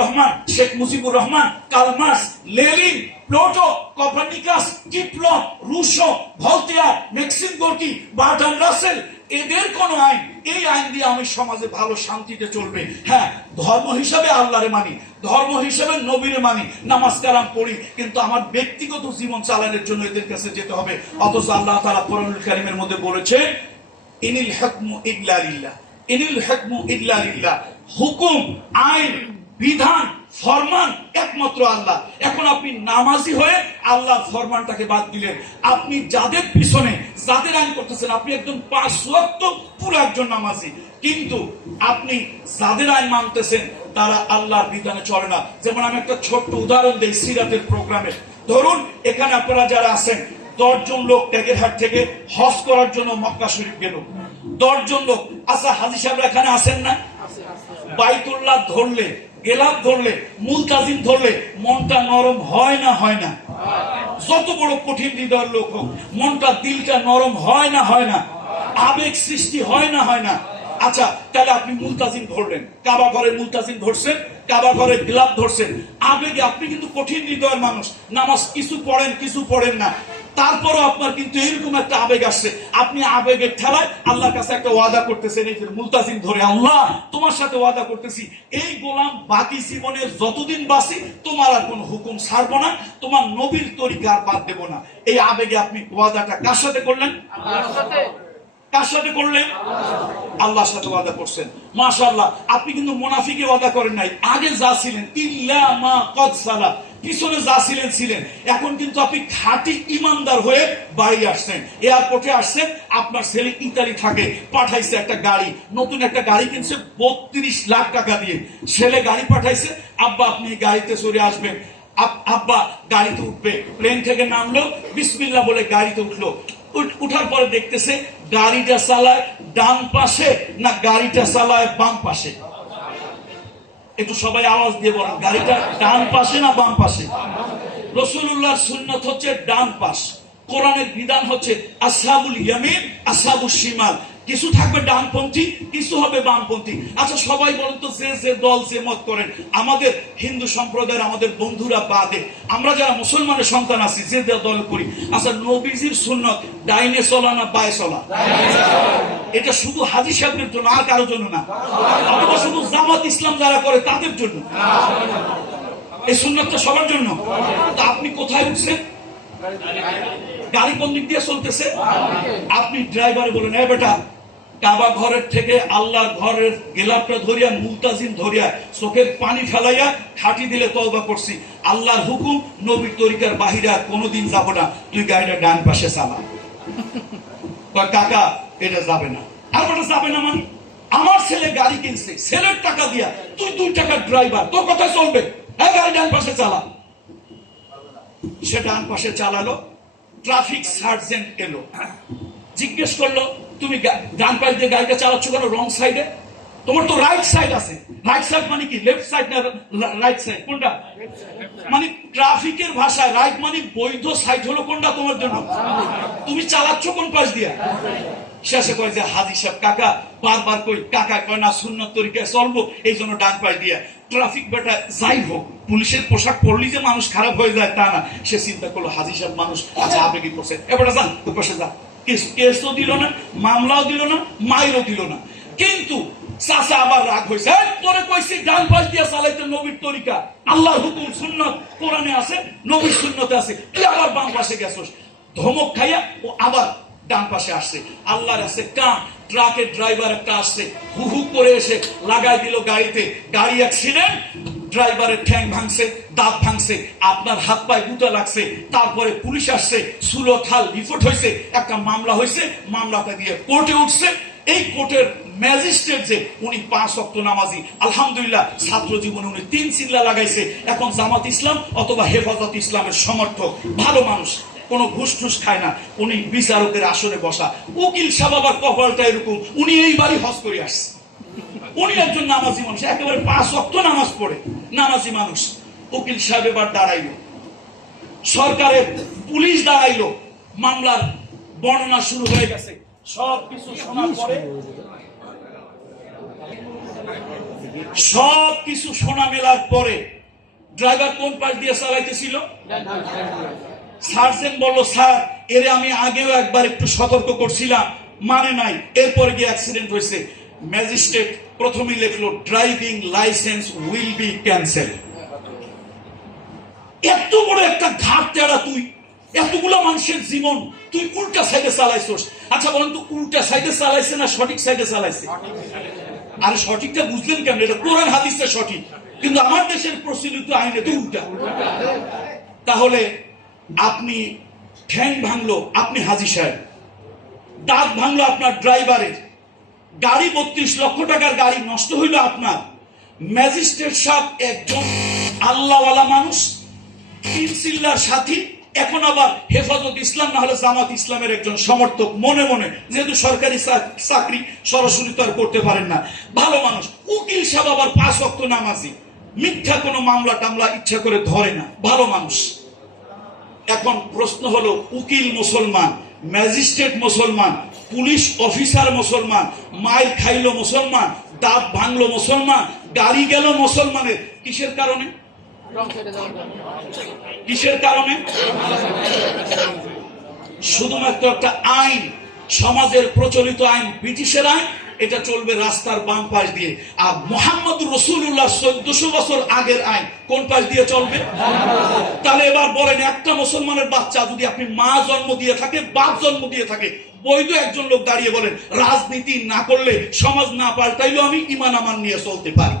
Rahman, Sheikh Mujibur Rahman, কালমাস, Lenin, Plato Rousseau Gorky Russell, এদের কোন আইন। এই আইন দিয়ে আমি সমাজে ভালো শান্তিতে চলবে। হ্যাঁ ধর্ম হিসাবে আল্লাহরে মানি, ধর্ম হিসাবে নবীরে মানি, নামাজ পড়ি, কিন্তু আমার ব্যক্তিগত জীবন চালানোর জন্য এদের কাছে যেতে হবে। অথচ আল্লাহ তাআলা কোরআনুল কারীমের মধ্যে বলেছে, ইনিল হুকমু ইল্লা হুকমু আইন, বিধান, ফরমান একমাত্র আল্লাহ। এখন আপনি নামাজি হয়ে আল্লাহ ফরমানটাকে বাদ দিলেন। আপনি যাদের পিছনে, যাদের আইন করতেছেন, আপনি একদম পাঁচ পুরো একজন নামাজি। কিন্তু আপনি যাদের আইন মানতেছেন, তারা আল্লাহর বিধানে চলে না। যেমন আমি একটা ছোট্ট উদাহরণ দিই সিরাতের প্রোগ্রামে। ধরুন, এখানে আপনারা যারা আছেন, দশজন লোক টেকেরহাট থেকে হজ করার জন্য মক্কা শরীফ গেল। দশজন লোক। আচ্ছা হাজি সাহেব এখানে আসেন না? বাইতুল্লাহ ধরলে, গেলাপ ধরলে, মুলতাজিম ধরলে, মনটা নরম হয় না হয় না? যত বড় কঠিন হৃদয়ের লোক হোক, মনটা, দিলটা নরম হয় না হয় না? আবেগ সৃষ্টি হয় না হয় না? আচ্ছা তাহলে আপনি মুলতাজিম ধরলেন। কাবা ঘরে মুলতাজিম ধরছেন, কাবা ঘরে গ্লাভ ধরছেন। আবেগে আপনি কিন্তু কঠিন হৃদয়ের মানুষ। নামাজ কিছু পড়েন কিছু পড়েন না। তারপরও আপনার কিন্তু এরকম একটা আবেগ আসছে। আপনি আবেগের ঠেলায় আল্লাহর কাছে একটা ওয়াদা করতেছেন এই যে মুলতাজিম ধরে আল্লাহ তোমার সাথে ওয়াদা করতেছি। এই গোলাম বাকি জীবনে যতদিন বাসি তোমার আর কোনো হুকুম ছাড়বো না তোমার নবীর তরিকা আর বাদ দেবো না। এই আবেগে আপনি ওয়াদাটা কার সাথে করলেন? কার সাথে করলেন? আল্লাহর সাথে ওয়াদা করছেন। মাশাআল্লাহ আপনি কিন্তু মুনাফিকে ওয়াদা করেন নাই। আগে যা ছিলেন ইল্লা মা কদ সালা। পিছনে যা ছিলেন ছিলেন। এখন কিন্তু আপনি খাঁটি ইমানদার হয়ে বাড়ি আসছেন। এয়ারপোর্টে আসছেন, আপনার ছেলে ইতালি থাকে, পাঠাইছে একটা গাড়ি। নতুন একটা গাড়ি কিনছে, বত্রিশ লাখ টাকা দিয়ে। ছেলে গাড়ি পাঠাইছে, আব্বা আপনি গাড়িতে চড়ে আসবেন। আব- আব্বা গাড়িতে উঠবে। প্লেন থেকে নামলো, বিসমিল্লাহ বলে গাড়িতে উঠল। উঠ- উঠার পরে দেখতেছে গাড়িটা চালায় ডান পাশে না গাড়িটা চালায় বাম পাশে। একটু সবাই আওয়াজ দিয়ে বলেন, গাড়িটা ডান পাশে না বাম পাশে? রসুল্লাহর সুন্নত হচ্ছে ডান পাশ। কোরআনের বিধান হচ্ছে আসাবুল ইয়ামিন আসাবুল শিমাল। কিছু থাকবে ডানপন্থী, কিছু হবে বামপন্থী। আচ্ছা সবাই বলেন তো, যে যে দল, যে মত করেন, আমাদের হিন্দু সম্প্রদায়ের আমাদের বন্ধুরা বাদে, আমরা যারা মুসলমানের সন্তান আছি, যে দল করি। আচ্ছা নবীজির সুন্নত, ডাইনে চলা না বায়ে চলা? এটা শুধু হাজি সাহেবের জন্য, আর কারোর জন্য না। অথবা শুধু জামাত ইসলাম যারা করে, তাদের জন্য। এই সুন্নতটা সবার জন্য। তা আপনি কোথায় উঠছেন? গাড়ি কোন দিয়ে চলতেছে? আপনি ড্রাইভারে বলেন, এ বেটা কাবা ঘরের থেকে আল্লাহর ঘরের গেলাপটা ধরিয়া, মুলতাজিম ধরিয়া চোখের পানি ফেলাইয়া খাটি দিলে তলবা করছি। আল্লাহর হুকুম, নবীর তরিকার বাহিরে আর কোনোদিন যাব না। তুই গাড়িটা ডান পাশে চালা। কাকা, এটা যাবে না। আর যাবে না মানে? আমার ছেলে গাড়ি কিনছে, ছেলের টাকা দিয়া। তুই দুই টাকার ড্রাইভার তোর কথা চলবে। হ্যাঁ গাড়ি ডান পাশে চালা। সে ডান পাশে চালালো ট্রাফিক সার্জেন্ট এলো। জিজ্ঞেস করল তুমি ডান পাশ দিয়ে গাড়িটা চালাচ্ছ কেন? রং সাইডে তোমার তো রাইট সাইড আছে। রাইট সাইড মানে কি? লেফট সাইড না রাইট সাইড কোনটা? মানে ট্রাফিকের ভাষায় রাইট মানে বৈধ সাইড হলো কোনটা তোমার জন্য? তুমি চালাচ্ছ কোন পাশ দিয়া? শেষে কয় যে, হাজি সাহেব, কাকা, বারবার কই, কাকা কয়, না, সুন্নত তরিকায় চলবো এই জন্য ডান পাশ দিয়া। ট্রাফিক বেটা যাই হোক, পুলিশের পোশাক পরলেই যে মানুষ খারাপ হয়ে যায় তা না। সে চিন্তা করল, হাজি সাহেব, মানুষ আচ্ছা আবেগী করছে। এবারে যান, ওই পাশে যা কেস কেসও দিল না, মামলাও দিল না, মাইরও দিল না। কিন্তু চাচা আবার রাগ হয়েছে তোরে কইছি, ডান পাশ দিয়া চালাইতে নবীর তরিকা। আল্লাহর হুকুম কোরআনে আছে, নবীর আছে। তুই আবার বাম পাশে গেছস। ধমক খাইয়া ও আবার ডান পাশে আসছে। আল্লাহর আছে কাম ট্রাকের ড্রাইভার একটা আসছে। হু হু করে এসে লাগাই দিল গাড়িতে। গাড়ি অ্যাক্সিডেন্ট ড্রাইভারের ঠ্যাং ভাঙছে, দাঁত ভাঙছে, আপনার হাত পায়ে গুতা লাগছে, তারপরে পুলিশ আসছে সুলো খাল রিপোর্ট হয়েছে, একটা মামলা হয়েছে, মামলাটা দিয়ে কোর্টে উঠছে। এই কোর্টের ম্যাজিস্ট্রেট যে, উনি পাঁচ অক্ট নামাজি। আলহামদুলিল্লাহ, ছাত্র জীবনে উনি তিন চিল্লা লাগাইছে। এখন জামাত ইসলাম অথবা হেফাজত ইসলামের সমর্থক। ভালো মানুষ, কোন ঘুষ ঠুস খায় না। উনি বিচারকের আসনে বসা। উকিল সাহেব আবার কপালটা এরকম। উনি এই বাড়ি হজ করে আসছে। উনি একজন নামাজি মানুষ একেবারে পাঁচ অক্ট নামাজ পড়ে। নামাজি মানুষ। উকিল সাহেব এবার দাঁড়াইলো। সরকারের পুলিশ দাঁড়াইলো। মামলার বর্ণনা শুরু হয়ে গেছে। সব কিছু শোনার পরে সব কিছু সোনা মেলার পরে ড্রাইভার কোন পাশ দিয়ে চালাইতেছিল? সার্জেন্ট বলল, স্যার, এরে আমি আগেও একবার একটু সতর্ক করছিলাম। মানে নাই। এরপরে গিয়ে অ্যাক্সিডেন্ট হয়েছে। ম্যাজিস্ট্রেট প্রথমেই লিখলো driving licence will be cancel এত বড় একটা ঘাট তেড়া তুই, এতগুলো মানুষের জীবন তুই উল্টা সাইডে চালাইছস। আচ্ছা বলেন তো, উল্টা সাইডে চালাইছে না সঠিক সাইডে চালাইছে? আর সঠিকটা বুঝলেন কেন? এটা কোরআন হাদিসে সঠিক, কিন্তু আমার দেশের প্রচলিত আইনে তো উল্টা। তাহলে আপনি ঠ্যাং ভাঙলো, আপনি হাজি সাহেব। দাঁত ভাঙলো আপনার ড্রাইভারের গাড়ি বত্রিশ লক্ষ টাকার গাড়ি নষ্ট হইল আপনার। ম্যাজিস্ট্রেট সাহেব একজন আল্লাহওয়ালা মানুষ তিনসিল্লার সাথী, এখন আবার হেফাজত ইসলাম না হলে জামাত ইসলামের একজন সমর্থক। মনে মনে, যেহেতু সরকারি চাকরি সরাসরি তো আর করতে পারেন না। ভালো মানুষ, উকিল সাহেব আবার পাঁচ অক্ট নামাজি। মিথ্যা কোনো মামলা টামলা ইচ্ছা করে ধরে না। ভালো মানুষ। এখন প্রশ্ন হলো, উকিল মুসলমান, ম্যাজিস্ট্রেট মুসলমান পুলিশ অফিসার মুসলমান, মাইল খাইলো মুসলমান, দাঁত ভাঙলো মুসলমান, গাড়ি গেল মুসলমানের। কিসের কারণে? কিসের কারণে? শুধুমাত্র একটা আইন, সমাজের প্রচলিত আইন, ব্রিটিশের আইন এটা চলবে রাস্তার বাম পাশ দিয়ে। আর মোহাম্মদ রসুল্লাহ চোদ্দশো বছর আগের আইন কোন পাশ দিয়ে চলবে? তাহলে এবার বলেন একটা মুসলমানের বাচ্চা যদি আপনি মা জন্ম দিয়ে থাকে বাপ জন্ম দিয়ে থাকে বৈধ একজন লোক দাঁড়িয়ে বলেন রাজনীতি না করলে সমাজ না পাল্টাইলেও আমি ইমান আমান নিয়ে চলতে পারি।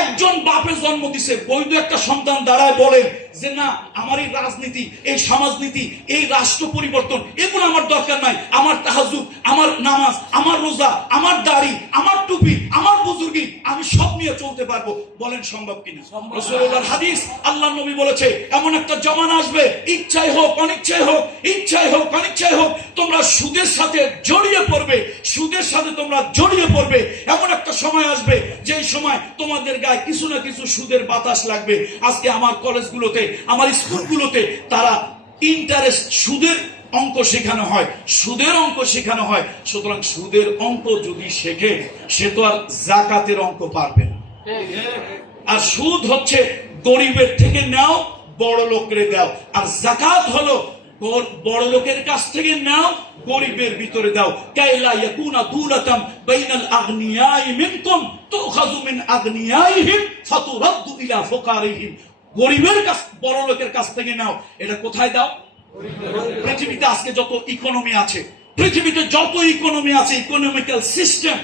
একজন বাপের জন্ম দিছে বৈধ একটা সন্তান দাঁড়ায় বলেন যে না আমার এই রাজনীতি এই সমাজনীতি এই রাষ্ট্র পরিবর্তন এগুলো আমার দরকার নাই। আমার তাহাজুদ আমার নামাজ আমার রোজা আমার দাড়ি আমার টুপি আমার বুজুর্গি আমি সব নিয়ে চলতে পারব। বলেন সম্ভব কিনা? রসুল্লাহর হাদিস আল্লাহ নবী বলেছে এমন একটা জমান আসবে ইচ্ছাই হোক অনিচ্ছাই হোক ইচ্ছাই হোক অনিচ্ছাই হোক তোমরা সুদের সাথে জড়িয়ে পড়বে সুদের সাথে তোমরা জড়িয়ে পড়বে। এমন একটা সময় আসবে যেই সময় তোমাদের গায়ে কিছু না কিছু সুদের বাতাস লাগবে। আজকে আমার কলেজগুলোতে আমার স্কুলগুলোতে তারা ইন্টারেস্ট সুদের অঙ্ক শেখানো হয়, সুদের অঙ্ক শেখানো হয়। সুতরাং সুদের অঙ্ক যদি শেখে, সে তো আর জাকাতের অঙ্ক পারবে না। আর সুদ হচ্ছে গরিবের থেকে নাও, বড় লোকের দাও। আর জাকাত হলো বড় লোকের কাছ থেকে নাও, গরিবের ভিতরে দাও। কাইলা ইয়াকুনা দুলাতাম বাইনাল আগনিয়াই মিনকুম, তুখাযু মিন আগনিয়াইহিম, ফাতুরাদ্দু ইলা ফুকারিহিম। গরিবের কাছ, বড় লোকের কাছ থেকে নাও। এটা কোথায় দাও? পৃথিবীতে আজকে যত ইকোনমি আছে, পৃথিবীতে যত ইকোনমি আছে ইকোনমিক্যাল সিস্টেম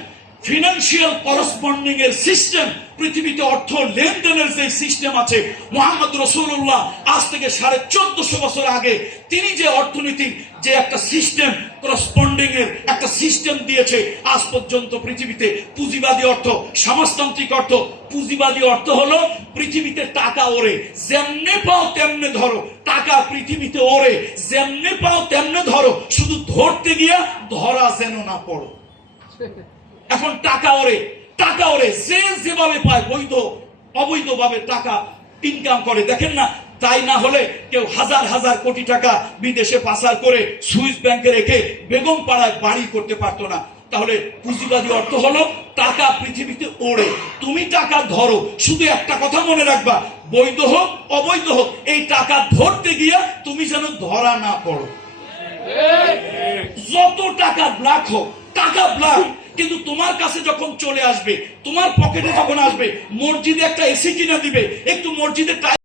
ফিনান্সিয়াল করসপন্ডিং এর সিস্টেম পৃথিবীতে অর্থ লেনদেনের যে সিস্টেম আছে, মোহাম্মদ রসুল্লাহ আজ থেকে সাড়ে চোদ্দশো বছর আগে তিনি যে অর্থনীতির যে একটা সিস্টেম করসপন্ডিং এর একটা সিস্টেম দিয়েছে, আজ পর্যন্ত পৃথিবীতে পুঁজিবাদী অর্থ, সমাজতান্ত্রিক অর্থ, পুঁজিবাদী অর্থ হলো পৃথিবীতে টাকা ওরে যেমনে পাও তেমনে ধরো, টাকা পৃথিবীতে ওরে যেমনে পাও তেমনে ধরো, শুধু ধরতে গিয়া ধরা যেন না পড়ো। এখন টাকা ওরে টাকা ওরে যে যেভাবে পায় বৈধ অবৈধভাবে টাকা ইনকাম করে দেখেন না? তাই না হলে কেউ হাজার হাজার কোটি টাকা বিদেশে পাচার করে সুইস ব্যাংকে রেখে বেগম পাড়ায় বাড়ি করতে পারতো না। তাহলে পুঁজিবাদী অর্থ হলো টাকা পৃথিবীতে ওড়ে। তুমি টাকা ধরো শুধু একটা কথা মনে রাখবা বৈধ হোক অবৈধ হোক এই টাকা ধরতে গিয়া তুমি যেন ধরা না পড়ো। যত টাকা ব্ল্যাক হোক টাকা ব্ল্যাক কিন্তু তোমার কাছে যখন চলে আসবে, তোমার পকেটে যখন আসবে, মসজিদে একটা এসি কিনে দিবে, একটু মসজিদে